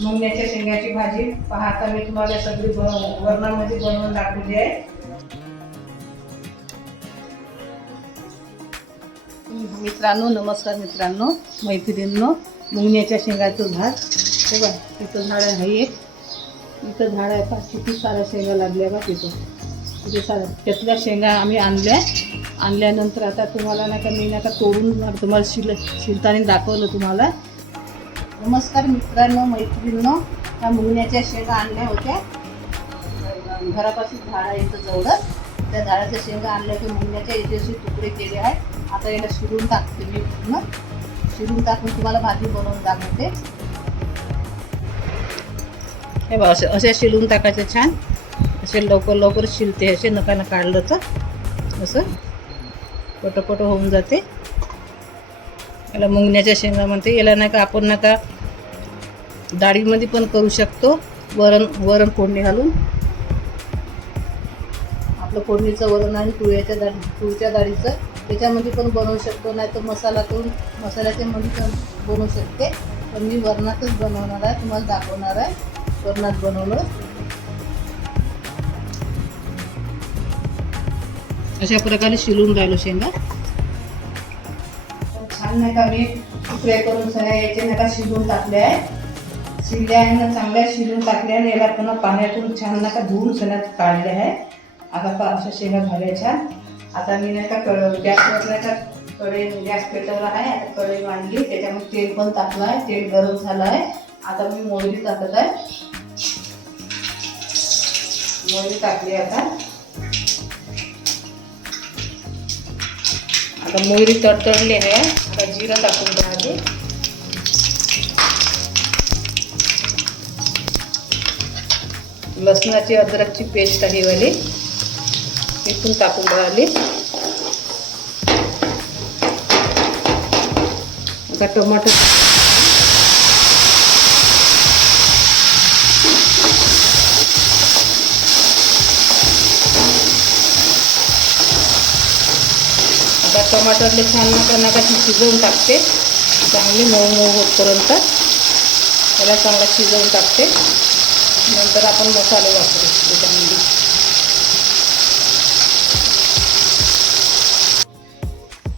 मुंग्याच्या शेंगाची भाजी. पाहता मी तुम्हाला सगळी ब- वरणामध्ये बनवून दाखवली आहे. मित्रांनो नमस्कार मित्रांनो मैत्रिणींनो मुंगण्याच्या शेंगाचं झाड. हे तिथं झाड आहे एक इथं झाड आहे पहा किती साऱ्या शेंगा लागल्या बा तिथं. किती साऱ्या त्यातल्या शेंगा आम्ही आणल्या. आणल्यानंतर आता तुम्हाला नाही का मी नाही का तोडून तुम्हाला शिल शिलताने दाखवलं तुम्हाला. नमस्कार मित्रांनो मैत्रिणींनो. ह्या मुंगण्याच्या शेंगा आणल्या होत्या. घरापासून झाड आहे इथं जवळच. त्या झाडाच्या शेंगा आणल्या होत्या मुंगण्याच्या इथे असे तुकडे केले आहे आता याला शिरून टाकते मी पूर्ण. शिरून टाकून तुम्हाला भाजी बनवून दाखवते. हे बघा असे असे शिलून टाकायचे छान. असे लवकर लवकर शिलते असे नकानं काढलं तर. असं. पटपट होऊन जाते. याला मुंगण्याच्या शेंगा म्हणते. याला नाही का आपण नका डाळीमध्ये पण करू शकतो. वरण वरण फोडणी घालून. आपलं फोडणीचं वरण आणि तुळ्याच्या डाळी तुळच्या डाळीचं. त्याच्यामध्ये पण बनवू शकतो. नाही तर मसाला करून मसाल्याच्या मध्ये पण बनवू शकते. पण मी वरणातच बनवणार आहे. तुम्हाला दाखवणार आहे. वरणात बनवलं. अशा प्रकारे शिलून राहिलो शेंगा. छान नाही का मी तुकडे करून सगळ्या याचे नाही का शिजून टाकले आहे. शिजले आहे ना चांगल्या शिजून टाकले आणि याला पुन्हा पाण्यातून छान नाही का धुवून सगळ्यात काढले आहे. आता पा अशा शेंगा झाल्या छान आता मी नाही का कळ गॅसवर नाही का कढई गॅस पेटवला आहे. आता कढई मांडली. त्याच्यामध्ये तेल पण टाकलं आहे. तेल गरम झालं आहे. आता मी मोहरी टाकत आहे. मोहरी टाकली आता. आता मोहरी तडतडली आहे. आता जिरं टाकून राहिले. लसणाची अद्रकची पेस्ट आहे वाली. तिथून टाकून राहिली. आता टोमॅटो आता टमाटरले छान नका नका शिजवून टाकते. चांगली मऊ मऊ होतपर्यंत त्याला चांगला शिजवून टाकते. नंतर आपण मसाले वापरू त्याच्यामध्ये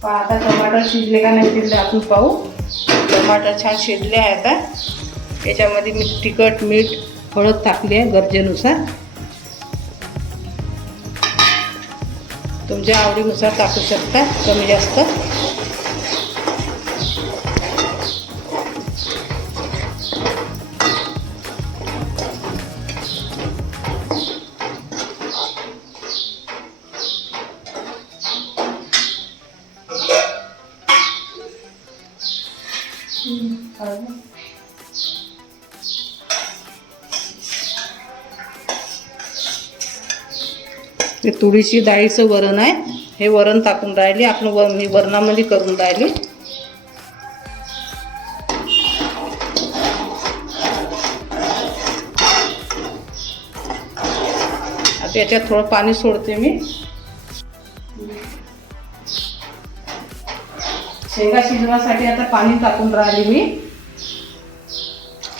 आता टमाटर शिजले का नाही तिथले आपण पाहू. टमाटर छान शिजले आहे आता. याच्यामध्ये मी तिखट मीठ हळद टाकली आहे गरजेनुसार. तुमच्या आवडीनुसार टाकू शकता कमी जास्त. ते तुळीची डाळीचं वरण आहे. हे वरण टाकून राहिली. आपण वर मी वरणामध्ये करून राहिली. आता याच्यात थोडं पाणी सोडते मी. शेंगा शिजवासाठी आता पाणी टाकून राहिली मी.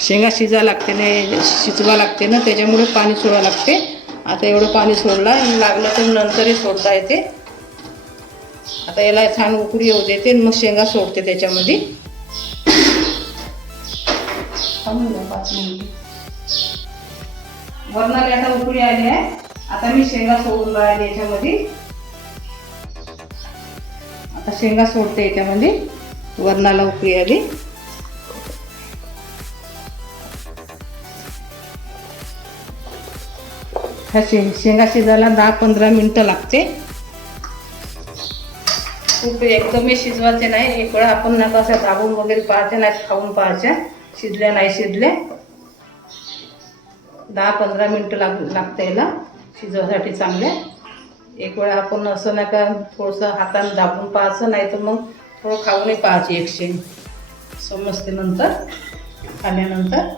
शेंगा शिजा लागते ना शिजवा लागते ना त्याच्यामुळे पाणी सोडा लागते. आता एवढं पाणी सोडलं लागलं तर नंतरही सोडता येते. आता याला छान उकळी येऊ देते आणि मग शेंगा सोडते त्याच्यामध्ये. थांबून वरणाला आता उकळी आली आहे. आता मी शेंगा सोडून राहिले याच्यामध्ये. आता शेंगा सोडते याच्यामध्ये. वरणाला उकळी आली. ह्या शे शेंगा शिजायला दहा पंधरा मिनटं लागते. खूप एकदमही शिजवायचे नाही. एक वेळा आपण नका असं दाबून वगैरे पाहायचे नाही खाऊन पाहायच्या शिजल्या नाही शिजल्या. दहा पंधरा मिनटं लाग लागते याला. शिजवासाठी चांगले. एक वेळा आपण असं नाही का थोडंसं हाताने दाबून पाहायचं नाही तर मग थोडं खाऊनही पाहायचे एक शेंग. समजते नंतर खाल्यानंतर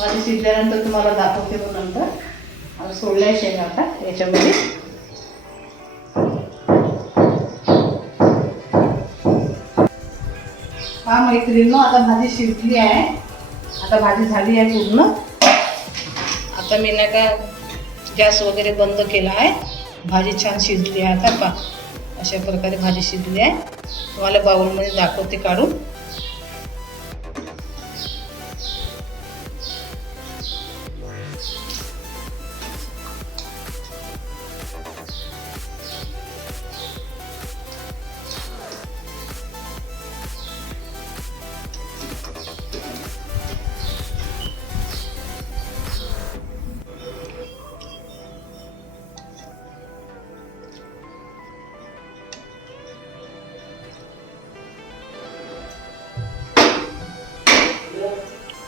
माझे शिजल्यानंतर तुम्हाला दाखवते मग नंतर. सोडल्या शेंगा आता याच्यामध्ये. हा मैत्रिणी आता भाजी शिजली आहे. आता भाजी झाली आहे पूर्ण. आता मी नाही का गॅस वगैरे बंद केला आहे. भाजी छान शिजली आहे आता पा अशा प्रकारे भाजी शिजली आहे. तुम्हाला बाउलमध्ये दाखवते काढून.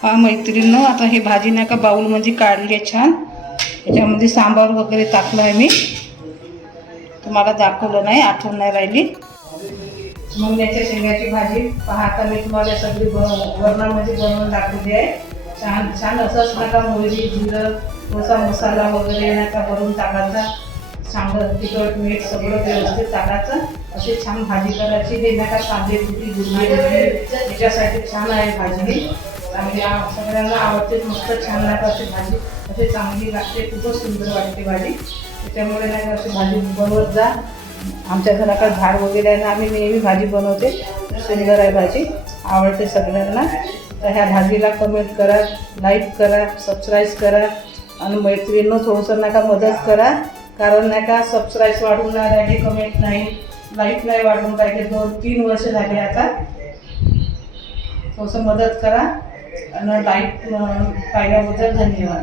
हा मैत्रिणीनं आता हे भाजी नाही का बाउलमध्ये म्हणजे काढली आहे छान. याच्यामध्ये सांबार वगैरे टाकलं आहे मी. तुम्हाला दाखवलं नाही आठवण नाही राहिली. मग याच्या शेंगाची भाजी पाहता मी तुम्हाला सगळी ब- वरणामध्ये बनवून दाखवली आहे. छान छान असंच नका मोहरी जिरं थोडासा मसाला वगैरे नाही का भरून टाकायचा चांगलं तिखट मीठ सगळं व्यवस्थित टाकायचं अशी छान भाजी करायची. हे नका कांदे कुटी गुडली त्याच्यासाठी छान आहे भाजी. ही चांगली सगळ्यांना आवडते मस्त छान लागते भाजी. अशी चांगली लागते खूपच सुंदर वाटते भाजी. त्याच्यामुळे नाही अशी भाजी बनवत जा. आमच्या घराकडे झाड वगैरे आहे ना आम्ही नेहमी भाजी बनवते. सुंदर आहे भाजी आवडते सगळ्यांना. तर ह्या भाजीला कमेंट करा लाईक करा सबस्क्राईब करा. आणि मैत्रिणीनं थोडंसं नका मदत करा. कारण नाही का सबस्क्राईब वाढून नाही राहिले कमेंट नाही. लाईक नाही वाढून राहिले दोन तीन वर्ष झाली आता. थोडंसं मदत करा. आणि लाईक पाहिल्याबद्दल धन्यवाद.